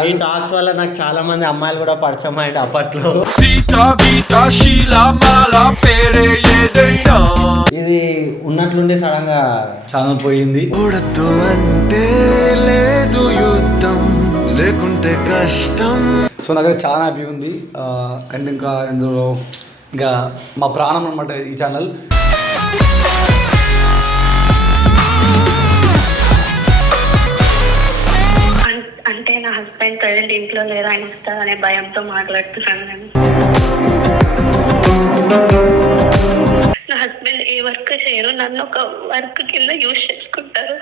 ఈ టాక్స్ వల్ల నాకు చాలా మంది అమ్మాయిలు కూడా పరిచయం అయ్యండి అప్పట్లో. ఇది ఉన్నట్లుండి సడన్గా ఛానల్ పోయింది. అంటే లేదు యుద్ధం లేకుంటే కష్టం. సో నాకైతే చాలా హ్యాపీగా ఉంది. అండ్ ఇంకా ఇందులో ఇంకా మా ప్రాణం అనమాట ఈ ఛానల్ అంటే నా హస్బెండ్ ప్రజెంట్ ఇంట్లో లేరు ఆయన వస్తారనే భయంతో మాట్లాడుతున్నాను నేను. నా హస్బెండ్ ఏ వర్క్ చేయరు నన్ను ఒక వర్క్ కింద యూజ్ చేసుకుంటారు.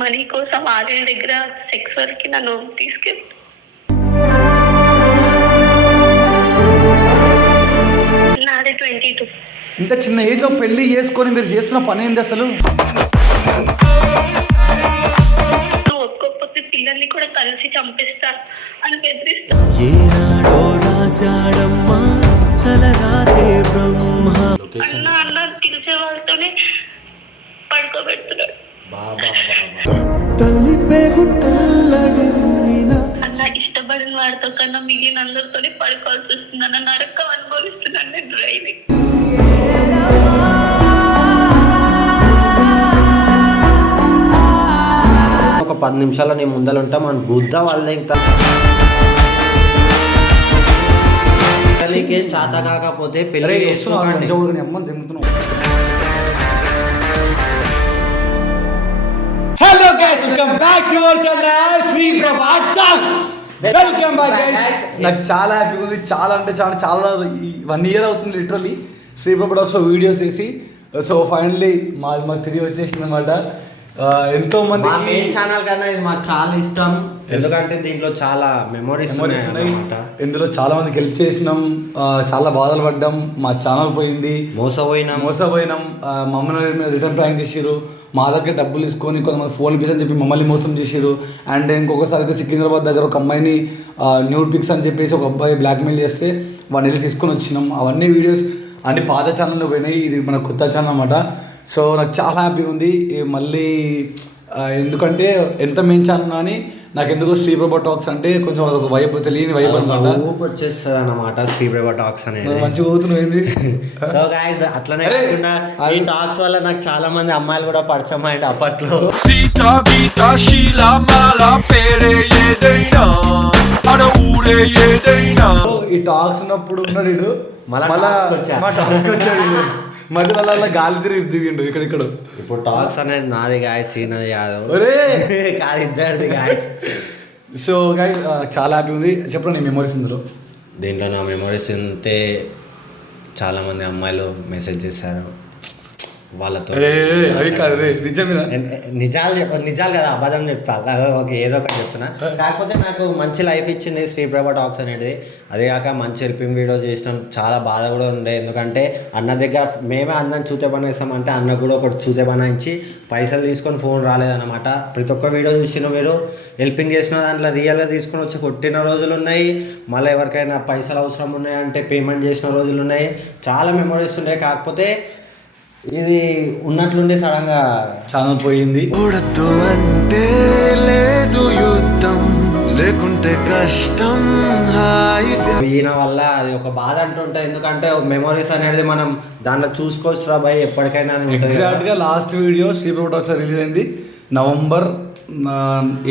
మనీ కోసం ఆడిన దగ్గర సెక్స్ వర్క్ నన్ను తీసుకెళ్ళి నాది ట్వంటీ టూ ఇంత చిన్న ఏజ్లో పెళ్ళి చేసుకొని మీరు చేస్తున్న పని ఏంది అసలు? కలిసి చంపిస్తా అని బెదిరిస్తా. అన్న అన్న పిలిచే వాళ్ళతోనే పడుకోబెడుతున్నాడు. అన్న ఇష్టపడిన వాడితో కన్నా మిగిలిన అందరితోనే పడుకోవాల్సి వస్తుంది అన్న నరకం అనుభవిస్తున్నాను నేను డ్రైవింగ్ పది నిమిషాల్లో నీ ముందర ఉంటా మన గుద్ద వాళ్ళే ఇంకా చేత కాకపోతే పెళ్ళి చేసుకోకండి. Hello guys welcome back to our channel Shri Prabha talks welcome back guys నాకు చాలా హ్యాపీగా ఉంది చాలా అంటే చాలా చాలా వన్ ఇయర్ అవుతుంది literally Shri Prabha talks videos చేసి సో ఫైనల్లీ మాది మాకు తిరిగి వచ్చేసింది అనమాట ఎంతో మా మందికి మెయిన్ ఛానల్ కన్నా ఇది మాకు చాలా ఇష్టం. ఎందుకంటే దీంట్లో చాలా మెమోరీస్ ఉన్నాయి. ఇందులో చాలా మందికి హెల్ప్ చేసినాం. చాలా బాధలు పడ్డాం. మా ఛానల్ పోయింది. మోసపోయినా. మోసపోయినాం. మమ్మల్ని రిటర్న్ ప్లాన్ చేసిరు మా దగ్గర డబ్బులు తీసుకొని కొంతమంది ఫోన్ పిక్స్ అని చెప్పి మమ్మల్ని మోసం చేసిరు అండ్ ఇంకొకసారి అయితే సికింద్రాబాద్ దగ్గర ఒక అమ్మాయిని న్యూడ్ పిక్స్ అని చెప్పేసి ఒక అబ్బాయి బ్లాక్మెయిల్ చేస్తే వాడిని వెళ్ళి తీసుకొని వచ్చినాం. అవన్నీ వీడియోస్ అన్ని పాత ఛానల్లో పోయినాయి. ఇది మన కొత్త ఛానల్ అనమాట సో నాకు చాలా హ్యాపీగా ఉంది. ఈ మళ్ళీ ఎందుకంటే ఎంత ఛానల్ అని నాకు ఎందుకో శ్రీప్రభ టాక్స్ అంటే కొంచెం అదొక వైబ్ తెలియని వైబ్ అనమాట ఊపు వచ్చేస్తుంది అన్నమాట శ్రీప్రభ టాక్స్ అనేది. మంచిగా పోతున్నాయింది సో గాయస్ అట్లనే కాకుండా ఈ టాక్స్ వల్ల నాకు చాలా మంది అమ్మాయిలు కూడా పరిచయం అప్పట్లో. సీత గీత శీల మాల పేరే ఏదైనా మన ఊరే ఏదైనా. ఈ టాక్స్ ఉన్నప్పుడు ఉన్నాడు మళ్ళా మళ్ళా టాక్స్ వచ్చాడు. మధ్యలో గాలి తిరిగి తిరిగిండు ఇక్కడ ఇక్కడ. ఇప్పుడు టాక్స్ అనేది నాది గాయస్ సీనది యాదవ్ ఒరే! కాదు ఇద్దరిది గాయస్ సో గైస్ చాలా హ్యాపీ ఉంది. చెప్పండి నీ మెమరీస్ ఇందులో. దీంట్లో నా మెమరీస్ ఉంటే చాలా మంది అమ్మాయిలు మెసేజ్ చేశారు. వాళ్ళతో. అవి కాదు నిజమేనా నిజాలు నిజాలు కదా అబద్ధం చెప్తా. ఒక ఏదో ఒకటి చెప్తున్నా. కాకపోతే నాకు మంచి లైఫ్ ఇచ్చింది శ్రీప్రభ టాక్స్ అనేది. అదే కాక మంచి హెల్పింగ్ వీడియోస్ చేసినాం. చాలా బాధ కూడా ఉండే. ఎందుకంటే అన్న దగ్గర మేమే అన్నం చూతే పనేస్తామంటే అన్న కూడా ఒకటి చూతే పనాయించి పైసలు తీసుకొని ఫోన్ రాలేదన్నమాట. ప్రతి ఒక్క వీడియో చూసిన మీరు. హెల్పింగ్ చేసిన దాంట్లో రియల్గా తీసుకొని వచ్చి కొట్టిన రోజులు ఉన్నాయి. మళ్ళీ ఎవరికైనా పైసలు అవసరం ఉన్నాయంటే పేమెంట్ చేసిన రోజులు ఉన్నాయి. చాలా మెమరీస్ ఉన్నాయి కాకపోతే ఇది ఉన్నట్లుండి సడన్గా ఛానల్ పోయింది. ఉడద్దు అంటే లేదు యుద్ధం లేకుంటే కష్టం ఈయన వల్ల అది ఒక బాధ అంటుంటుంది ఎందుకంటే మెమరీస్ అనేది మనం దాంట్లో చూసుకోవచ్చు రా భయ్ ఎప్పటికైనా. ఎగ్జాక్ట్గా last video Shriprabha talks release అయింది నవంబర్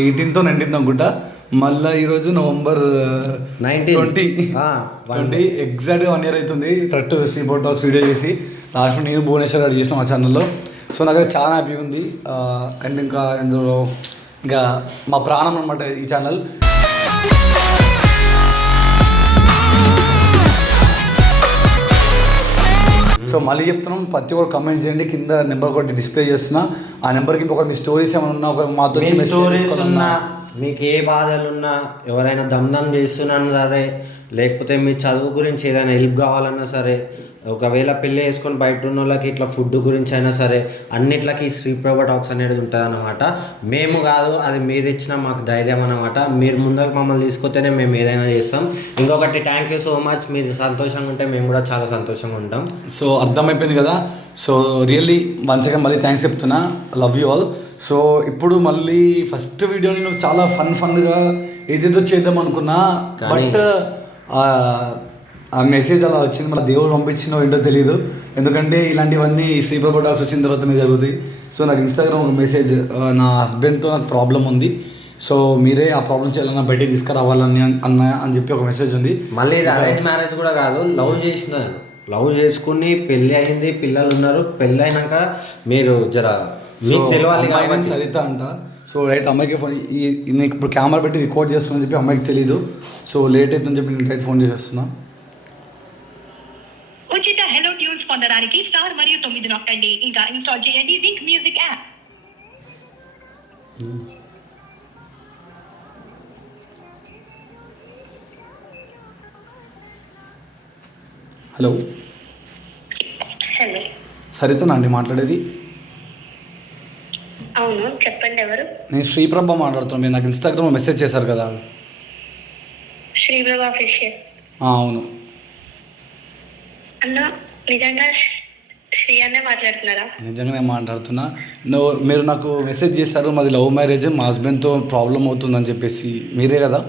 ఎయిటీన్త్ నైన్టీన్త్ అనుకుంటా. మళ్ళీ ఈరోజు నవంబర్ 19. ట్వంటీ. ట్వంటీ ఎగ్జాక్ట్గా వన్ ఇయర్ అవుతుంది. కరెక్ట్ శ్రీప్రభ టాక్స్ వీడియో చేసి లాస్ట్ నేను భువనేశ్వర్ గారు చేసిన మా ఛానల్లో సో నాకైతే చాలా హ్యాపీగా ఉంది. అండ్ ఇంకా ఇందులో ఇంకా మా ప్రాణం అనమాట ఈ ఛానల్ సో మళ్ళీ చెప్తున్నాం ప్రతి ఒక్కరు కమెంట్ చేయండి. కింద నెంబర్ ఒకటి డిస్ప్లే చేస్తున్నా. ఆ నెంబర్కి ఇంకొకటి మీ స్టోరీస్ ఏమైనా ఉన్నా ఒక మాతో స్టోరీస్. ఉన్నా మీకు ఏ బాధలున్నా ఎవరైనా దమ్దం చేస్తున్నాను సరే లేకపోతే మీ చదువు గురించి ఏదైనా హెల్ప్ కావాలన్నా సరే ఒకవేళ పెళ్ళి వేసుకొని బయట ఉన్న వాళ్ళకి ఇట్లా ఫుడ్ గురించి అయినా సరే అన్నిట్లకి శ్రీప్రభ టాక్స్ అనేది ఉంటుంది అనమాట మేము కాదు అది మీరు ఇచ్చిన మాకు ధైర్యం అనమాట మీరు ముందరకు మమ్మల్ని తీసుకొస్తేనే మేము ఏదైనా చేస్తాం. ఇంకొకటి థ్యాంక్ యూ సో మచ్ మీరు సంతోషంగా ఉంటే మేము కూడా చాలా సంతోషంగా ఉంటాం. సో అర్థమైపోయింది కదా? సో రియల్లీ వన్స్ అగైన్ మళ్ళీ థ్యాంక్స్ చెప్తున్నా. లవ్ యూ ఆల్ సో ఇప్పుడు మళ్ళీ ఫస్ట్ వీడియోని నువ్వు చాలా ఫన్ ఫన్గా ఏదేదో చేద్దాం అనుకున్నా. కానీ- బట్ ఆ మెసేజ్ అలా వచ్చింది. మన దేవుడు పంపించినో ఏంటో తెలియదు ఎందుకంటే ఇలాంటివన్నీ శ్రీప్రభు డాక్స్ వచ్చిన తర్వాతనే జరుగుతాయి. సో నాకు ఇన్స్టాగ్రామ్ ఒక మెసేజ్ నా హస్బెండ్తో నాకు ప్రాబ్లం ఉంది. సో మీరే ఆ ప్రాబ్లం చేయాలన్నా బయటికి తీసుకురావాలని అన్- అన్న అని చెప్పి ఒక మెసేజ్ ఉంది. మళ్ళీ ఇది అరేంజ్ మ్యారేజ్ కూడా కాదు లవ్ చేసిన లవ్ చేసుకుని పెళ్ళి అయింది పిల్లలు ఉన్నారు. పెళ్ళి అయినాక మీరు జర మీకు సో తెలియాలి కాబట్టి. సరిత అంట. సో రైట్ అమ్మాయికి ఫోన్ నేను ఇప్పుడు కెమెరా పెట్టి రికార్డ్ చేస్తున్నా చెప్పి అమ్మాయికి తెలియదు సో లేట్ అవుతుందని చెప్పి నేను రైట్ ఫోన్ చేసేస్తున్నా. ఉచిత హెలో ట్యూన్స్ పొందడానికి స్టార్ మరియు తొమ్మిది నొక్కండి. ఇంకా ఇన్స్టాల్ చేయండి Wink music app hello hello సరితనా అండి మాట్లాడేది? అవును చెప్పండి ఎవరు? నేను శ్రీప్రభ మాట్లాడుతున్నాను మీరు నాకు ఇన్స్టాగ్రామ్లో మెసేజ్ చేశారు కదా. శ్రీబాబు ఆఫీషియల్ ఆ, అవును. అన్న నిజంగా శ్రీ అన్నే మాట్లాడుతున్నారా? నిజంగానే మాట్లాడుతున్నా. నువ్వు మీరు నాకు మెసేజ్ చేశారు మాది లవ్ మ్యారేజ్ మా హస్బెండ్తో ప్రాబ్లం అవుతుందని చెప్పేసి. మీరే కదా?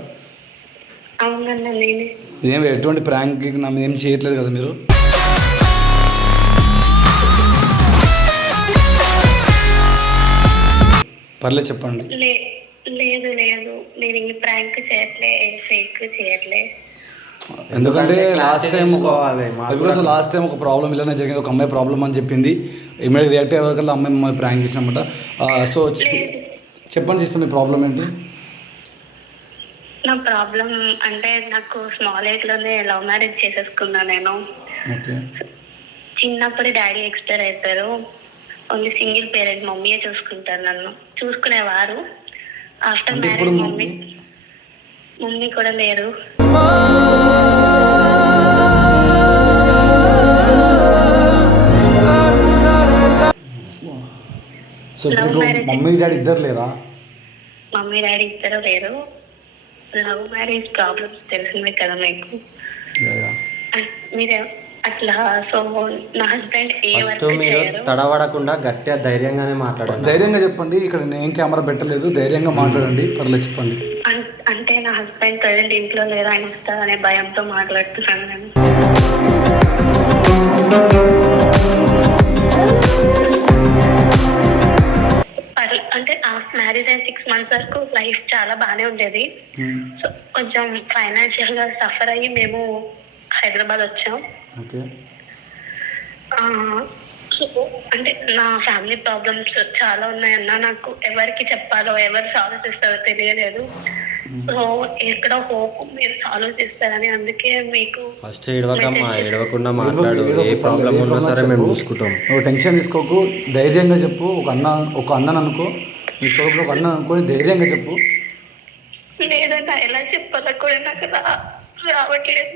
అవునన్న నేనే. ఏం ఎటువంటి ప్రాంక్ నా మీద ఏం చేయట్లేదు కదా మీరు? పర్లేదు చెప్పండి. లేదు లేదు. నేను ఈ ప్రాంక్ చేయట్లే ఫేక్ చేయట్లే. ఎందుకంటే లాస్ట్ టైం. మాకు బికాస్ లాస్ట్ టైం ఒక ప్రాబ్లం ఇలానే జరిగింది ఒక అమ్మాయి ప్రాబ్లం అని చెప్పింది. ఇమీడియట్ రియాక్ట్ అయ్యే వరకు అమ్మాయి మమ్మల్ని ప్రాంక్ చేసినమాట సో చెప్పండి చేస్తే మీ ప్రాబ్లం ఏంటి? నా ప్రాబ్లం అంటే నాకు స్మాల్ ఏజ్లోనే లవ్ మ్యారేజ్ చేసేసుకున్నా నేను. చిన్నప్పుడు డాడీ ఎక్స్పైర్ అయిపోయారు. ఓన్లీ సింగిల్ పేరెంట్ మమ్మీయే చూసుకుంటారు నన్ను. చూసుకునేవారు. After marriage mummy mummy? Mummy కూడా లేరు. సో ఇప్పుడు. మమ్మీ డాడీ ఇద్దరు లేరా? మమ్మీ డాడీ ఇద్దరు లేరు. లవ్ మ్యారేజ్ ప్రాబ్లమ్స్ తెలిసిందే కదా మీకు. మీరే అట్లా. సో నా హస్బెండ్ ఏ ఫస్ట్ వర్క్ మీరు చేయరు. తడబడకుండా గట్టిగా ధైర్యంగానే మాట్లాడండి. ధైర్యంగా చెప్పండి. ఇక్కడ నేను కెమెరా పెట్టలేదు. ధైర్యంగా మాట్లాడండి. పర్లేదు చెప్పండి. అంటే నా హస్బెండ్ ప్రజెంట్ ఇంట్లో లేరు. ఆయన వస్తారనే భయంతో మాట్లాడుతున్నాను నేను. పర్లే- అంటే మ్యారేజ్ అయిన సిక్స్ మంత్స్ వరకు లైఫ్ చాలా బాగానే ఉండేది. సో కొంచెం ఫైనాన్షియల్గా సఫర్ అయ్యి మేము హైదరాబాద్ వచ్చాం. ఓకే. అంటే నా ఫ్యామిలీ ప్రాబ్లమ్స్ చాలా ఉన్నాయన్న నాకు ఎవరికి చెప్పాలో ఎవరు సాల్వ్ చేస్తారో తెలియలేదు. సో ఎక్కడ హోప్ మీరు సాల్వ్ చేస్తారని అందుకే మీకు ఫస్ట్ ఏడవకమ్మా ఏడవకుండా మాట్లాడు ఏ ప్రాబ్లం ఉన్నా సరే మేము చెప్పు. చూసుకుంటాం. నువ్వు టెన్షన్ తీసుకోకు ధైర్యంగా చెప్పు ఒక అన్న ఒక అన్నను అనుకో నీ తోడు ఒక అన్న అనుకొని ధైర్యంగా చెప్పు. లేదన్నా ఎలా చెప్పాలో కూడా నాకు రావట్లేదు.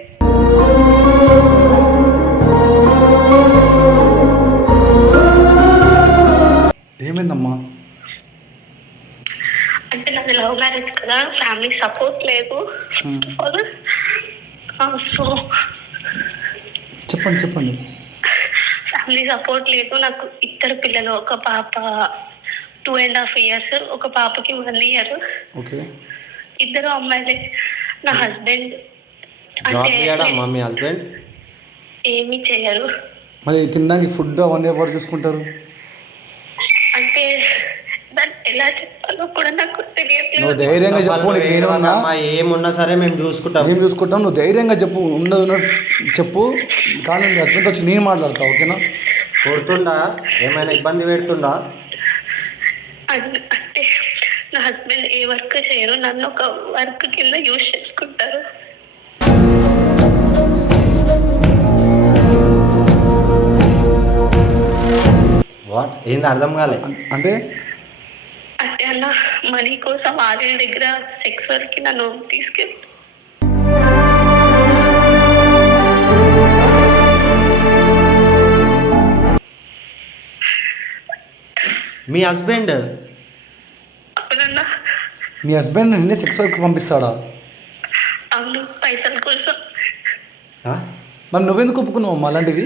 ఏమైందమ్మా? అంటే నాది లవ్ మ్యారేజ్ కదా ఫ్యామిలీ సపోర్ట్ లేదు. సో చెప్పండి చెప్పండి. ఫ్యామిలీ సపోర్ట్ లేదు. నాకు ఇద్దరు పిల్లలు ఒక పాప టూ అండ్ హాఫ్ ఇయర్స్ ఒక పాపకి వన్ ఇయర్ ఇద్దరు అమ్మాయిలే. నా హస్బెండ్ జాబ్ అంటే చేయడమ్మా మీ హస్బెండ్? ఏమీ చేయరు. మరి తినడానికి ఫుడ్ అవన్నీ ఎవరు చూసుకుంటారు? అంటే దాన్ని ఎలా చెప్పాలో కూడా నాకు నువ్వు తెలియట్లేదు ధైర్యంగా చెప్పు నీకు ఏమన్నా ఏడవకమ్మా ఏమున్నా సరే మేము చూసుకుంటాం. ఏం చూసుకుంటాం? నువ్వు ధైర్యంగా చెప్పు ఉన్నది ఉన్నట్టు చెప్పు. కానీ హస్బెండ్ వచ్చి నేను మాట్లాడతా ఓకేనా? కొడుతుండా? ఏమైనా ఇబ్బంది పెడుతుండా? అన్- అంటే నా హస్బెండ్ ఏ వర్క్ చేయరు నన్ను ఒక వర్క్ కింద యూజ్ చేసుకుంటారు. ఏంది అర్థం కాలే అంటే? అంటే అన్న మనీ కోసం వాళ్ళ దగ్గర సెక్స్ వర్క్ నన్ను తీసుకెళ్ళి మీ హస్బెండ్ అవునన్నా. మీ హస్బెండ్ నిన్నే సెక్స్ వర్క్ పంపిస్తాడా? అవును పైసల కోసం. మరి నువ్వెందుకు ఒప్పుకున్నావు అమ్మా అలాంటివి?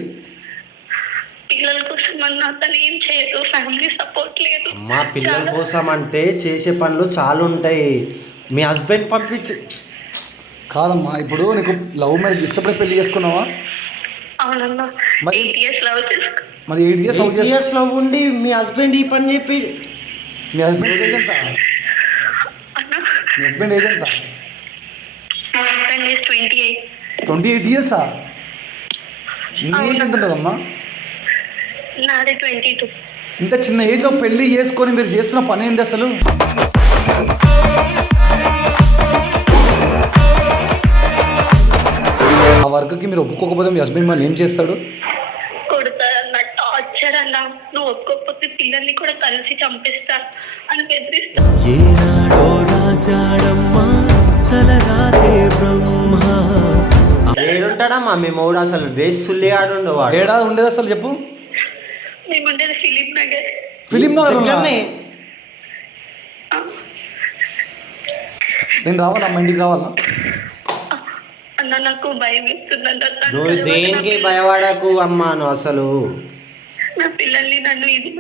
పిల్లల అతను ఏం చేయదు ఫ్యామిలీ సపోర్ట్ లేదు. మా పిల్లల కోసం అంటే చేసే పనులు చాలా ఉంటాయి. మీ హస్బెండ్ పంపించి. కాదమ్మా ఇప్పుడు నీకు లవ్ మ్యారేజ్ ఇష్టపడి పెళ్ళి చేసుకున్నావా? అవునన్నా మరి- ఎయిట్ ఇయర్స్ లవ్ చేసుకో మరి ఎయిట్ ఇయర్స్ లవ్ చేసి ఇయర్స్లో ఉండి మీ హస్బెండ్ ఈ పని చెప్పి మీ హస్బెండ్ ఏజ్ ఎంత? అన్న. మీ హస్బెండ్ ఏజ్ ఎంత? మా husband is twenty eight twenty eight ఇయర్సా నీ ఏజ్ ఎంత ఉంటుందమ్మా నాది ట్వంటీ టూ. ఇంత చిన్న ఏజ్లో పెళ్ళి చేసుకొని మీరు చేస్తున్న పని ఏంది అసలు? ఆ వర్క్కి మీరు ఒప్పుకోకపోతే మీ హస్బెండ్ మళ్ళీ ఏం చేస్తాడు? కొడతారన్న టార్చర్ అన్న. నువ్వు ఒప్పుకోకపోతే పిల్లల్ని కూడా కలిసి చంపిస్తా అని బెదిరిస్తా. ఏనాడో రాశాడమ్మా తలరాతే బ్రహ్మ. ఏడుంటాడమ్మా మీ మౌడు అసలు వేసి సుల్లి ఆడుండు వాడు. ఏడా ఉండేది అసలు చెప్పు. ఫిలిం నగర్. నేను రావాలా? మా ఇంటికి రావాలా? అన్న నాకు భయం నువ్వు దేనికి భయపడకు అమ్మా నువ్వు అసలు? నా పిల్లల్ని నన్ను ఇది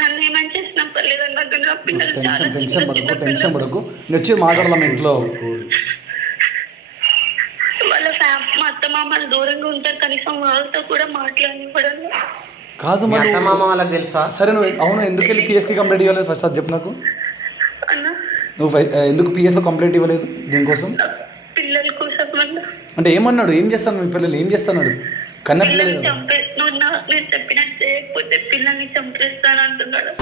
నన్ను ఏమని చేసినా నా పిల్లలు టెన్షన్ టెన్షన్ పడకు టెన్షన్. పడకు. నేను వచ్చి మాట్లాడదాం ఇంట్లో. వాళ్ళ ఫ్యామ్ మా అత్త మామలు దూరంగా ఉంటారు. కనీసం వాళ్ళతో కూడా మాట్లాడనివ్వడం కాదు మరి వాళ్ళకి తెలుసా? సరే నువ్వు అవును ఎందుకు వెళ్ళి పిఎస్కి కంప్లైంట్ ఇవ్వలేదు ఫస్ట్ అది చెప్పు నాకు. నువ్వు ఎందుకు పిఎస్లో కంప్లైంట్ ఇవ్వలేదు దీనికోసం? పిల్లల కోసం అంటే ఏమన్నాడు? ఏం చేస్తాను మీ పిల్లలు? ఏం చేస్తున్నాడు కన్న పిల్లలు పిల్లల్ని కదా. చంపే నువ్వు నా నేను చెప్పినట్టు చేయకపోతే పిల్లల్ని చంపేస్తాను అంటున్నాడు.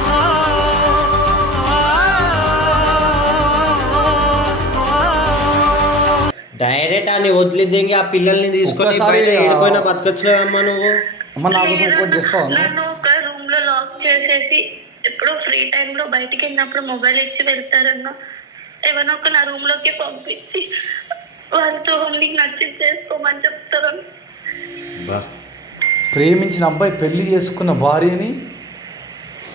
డైరెక్ట్ అని వదిలిద్దేంగి ఆ పిల్లల్ని తీసుకొని బయట ఆ- ఏడిపోయినా బతకొచ్చు కదమ్మా నువ్వు. అమ్మ నా కోసం సపోర్ట్ చేస్తావా? నన్ను ఒక రూమ్లో లాక్ చేసేసి ఎప్పుడో ఫ్రీ టైం లో బయటికి వెళ్ళినప్పుడు మొబైల్ ఇచ్చి వెళ్తారన్న ఒక నా రూమ్లోకి పంపించి వాళ్ళతో నీకు నచ్చింది చేసుకోమని చెప్తారు బా. ప్రేమించిన అబ్బాయి పెళ్ళి చేసుకున్న భార్యని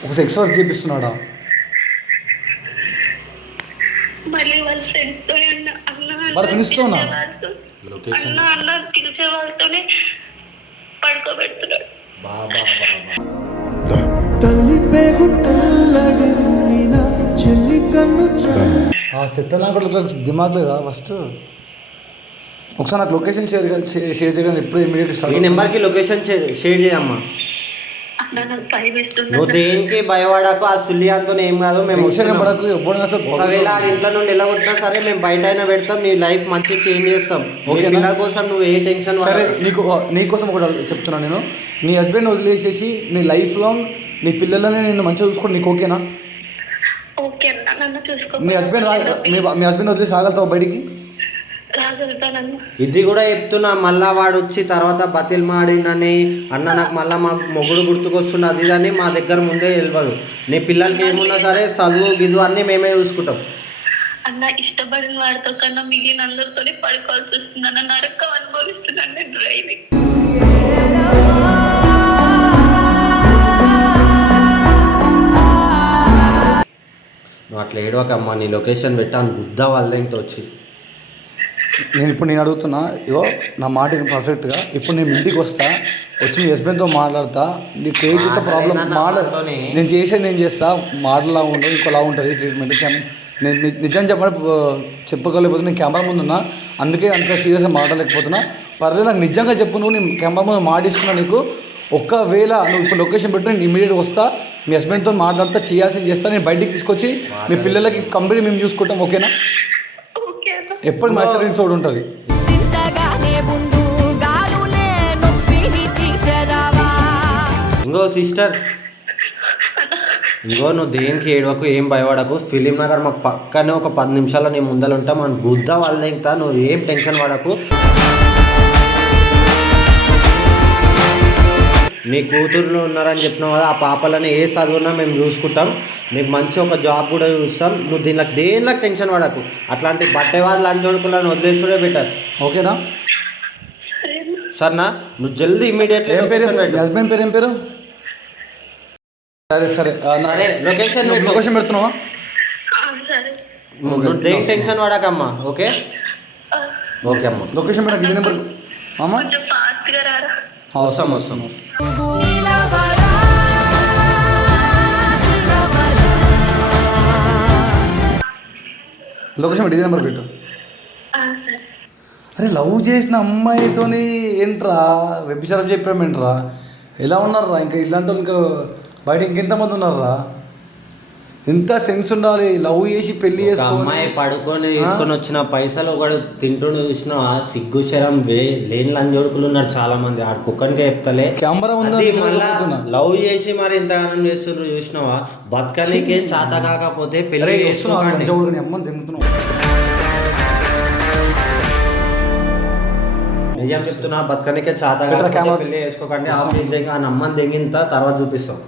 ఒక సెక్స్ వర్క్ చేపిస్తున్నాడా మళ్ళీ వాళ్ళ ఫ్రెండ్స్తో అన్న అన్న అన్న వాళ్ళ friends తోనా? పిలిచే వాళ్ళతో- అన్న అన్న పిలిచే వాళ్ళతోనే పడుకోబెడుతున్నాడు. తల్లి పేగు తెల్లడిల్లిన చెల్లి కన్ను ఆ చెత్త నాకు దిమాగ్ లేదా? ఫస్ట్ ఒకసారి నాకు లొకేషన్ షేర్ షేర్ చేయగానే ఎప్పుడు ఇమీడియట్ ఈ నెంబర్కి లొకేషన్ షేర్ చేయమ్మా అన్న నాకు భయం వేస్తుంది నువ్వు దేనికి భయపడకు? ఆ సుల్లియాన్తో ఏం కాదు మేము. పడకు ఒకవేళ ఆ ఇంట్లో నుండి ఎలా కొట్టినా సరే మేము బయట అయినా పెడతాం నీ లైఫ్ మంచి చేంజ్ చేస్తాం? పిల్లల కోసం నువ్వు ఏ టెన్షన్ సరే. నీకు నీకోసం ఒకటి అడుగు- చెప్తున్నా నేను. నీ హస్బెండ్ వదిలేసేసి నీ లైఫ్ లాంగ్ నీ పిల్లలని నేను మంచిగా చూసుకోండి నీకు ఓకేనా? ఓకే మీ హస్బెండ్ మీ హస్బెండ్ వదిలేసి రాగలుగుతావు బయటికి? ఇది కూడా చెప్తున్నా మళ్ళా వాడు వచ్చి తర్వాత బతిల్ మాడినని అన్న నాకు మళ్ళా మా మొగుడు గుర్తుకొస్తుంది అది అని మా దగ్గర ముందే తెలియదు నీ పిల్లలకి ఏమున్నా సరే చదువు గిదువు అన్నీ మేమే చూసుకుంటాం. అన్న ఇష్టపడిన వాడితో కన్నా మిగిలిన అందరితోనే పడుకోవాల్సి వస్తుంది అన్న నరకం అనుభవిస్తున్నాను నేను డ్రైవింగ్. నువ్వు అట్లా ఏడవకమ్మా నీ లొకేషన్ పెట్టాను గుద్ద వాళ్ళ ఇంత వచ్చి. నేను ఇప్పుడు నేను అడుగుతున్నా ఇగో నా మాట పర్ఫెక్ట్గా ఇప్పుడు నేను ఇంటికి వస్తా వచ్చి మీ హస్బెండ్తో మాట్లాడతా. నీకు ఏ ప్రాబ్లం మాట్లా. నేను చేసేది నేను చేస్తా. మాటలా ఉండదు ఇంకోలా ఉంటుంది ట్రీట్మెంట్ నేను నిజం చెప్పడం చెప్పగలిగిపోతే నేను కెమెరా ముందు ఉన్నా. అందుకే అంత సీరియస్గా మాట్లాడలేకపోతున్నా. పర్లేదు నాకు నిజంగా చెప్పు నువ్వు నేను కెమెరా ముందు మాటిస్తున్నా నీకు. ఒకవేళ నువ్వు ఇప్పుడు లొకేషన్ పెట్టు నేను ఇమీడియట్ వస్తా మీ హస్బెండ్తో మాట్లాడతా చేయాల్సింది చేస్తా నేను బయటికి తీసుకొచ్చి మీ పిల్లలకి కంప్లీట్ మేము చూసుకుంటాం ఓకేనా? ఓకే అన్న ఎప్పటికి మా సైడ్ తోడు ఉంటుంది ఇంకో సిస్టర్. ఇంకో నువ్వు దేనికి ఏడవకు ఏం భయపడకు. ఫిలిం నగర్ మాకు పక్కనే ఒక పది నిమిషాలు నీ ముందర ఉంటా మన గుద్ద వాళ్ళ ఇంకా నువ్వు ఏం టెన్షన్ పడకు. నీ కూతుర్లు ఉన్నారని చెప్పినావు కదా ఆ పాపలని ఏ చదువున్నా మేము చూసుకుంటాం. నీకు మంచి ఒక జాబ్ కూడా చూస్తాం. నువ్వు దీనికి దేనిలోకి టెన్షన్ పడకు. అట్లాంటి బట్టే వాళ్ళు అంజోడుకులను వదిలేసుడే బెటర్ ఓకేనా? సరేనా? నువ్వు జల్దీ ఇమీడియట్లీ ఏం పేరు? హస్బెండ్ పేరు ఏం పేరు? సరే సరే. సరే లొకేషన్. లొకేషన్ పెడుతున్నావా? ఆ, సరే. నువ్వు దేనికి టెన్షన్ పడకమ్మా ఓకే? ఓకే అమ్మా. లొకేషన్ పెట్టిన ఇదే నెంబర్ అమ్మా వస్తాం వస్తాం. నిలవరా లొకేషన్ డిజైన్ నెంబర్ పెట్టు. అరే లవ్ చేసిన అమ్మాయితో ఏంట్రా? వ్యభిచారం చెప్పామేంట్రా? ఎలా ఉన్నారా ఇంకా ఇలాంటి ఇంకా బయట ఇంకెంతమంది ఉన్నారా ఎంత సెన్స్ ఉండాలి? లవ్ చేసి పెళ్ళి ఒక అమ్మాయి పడుకొని తీసుకొని వచ్చిన పైసలు ఒకడు తింటుండు చూసిన సిగ్గు శరం వే లేని లంజోడుకులు ఉన్నారు చాలా మంది ఆడ కుక్కనికే చెప్తలే. కెమెరా ఉందని చెప్తున్నా. లవ్ చేసి మరి ఇంతగానం చేస్తుండ్రు చూసినావా? బతకనికే చేత కాకపోతే పెళ్ళి చేసుకోకండి. అమ్మని నిజం చెప్తున్నా బతకనికే చేత కాకపోతే? పెళ్ళి చేసుకోకండి. ఆ నమ్మని దిగిన తర్వాత చూపిస్తాం.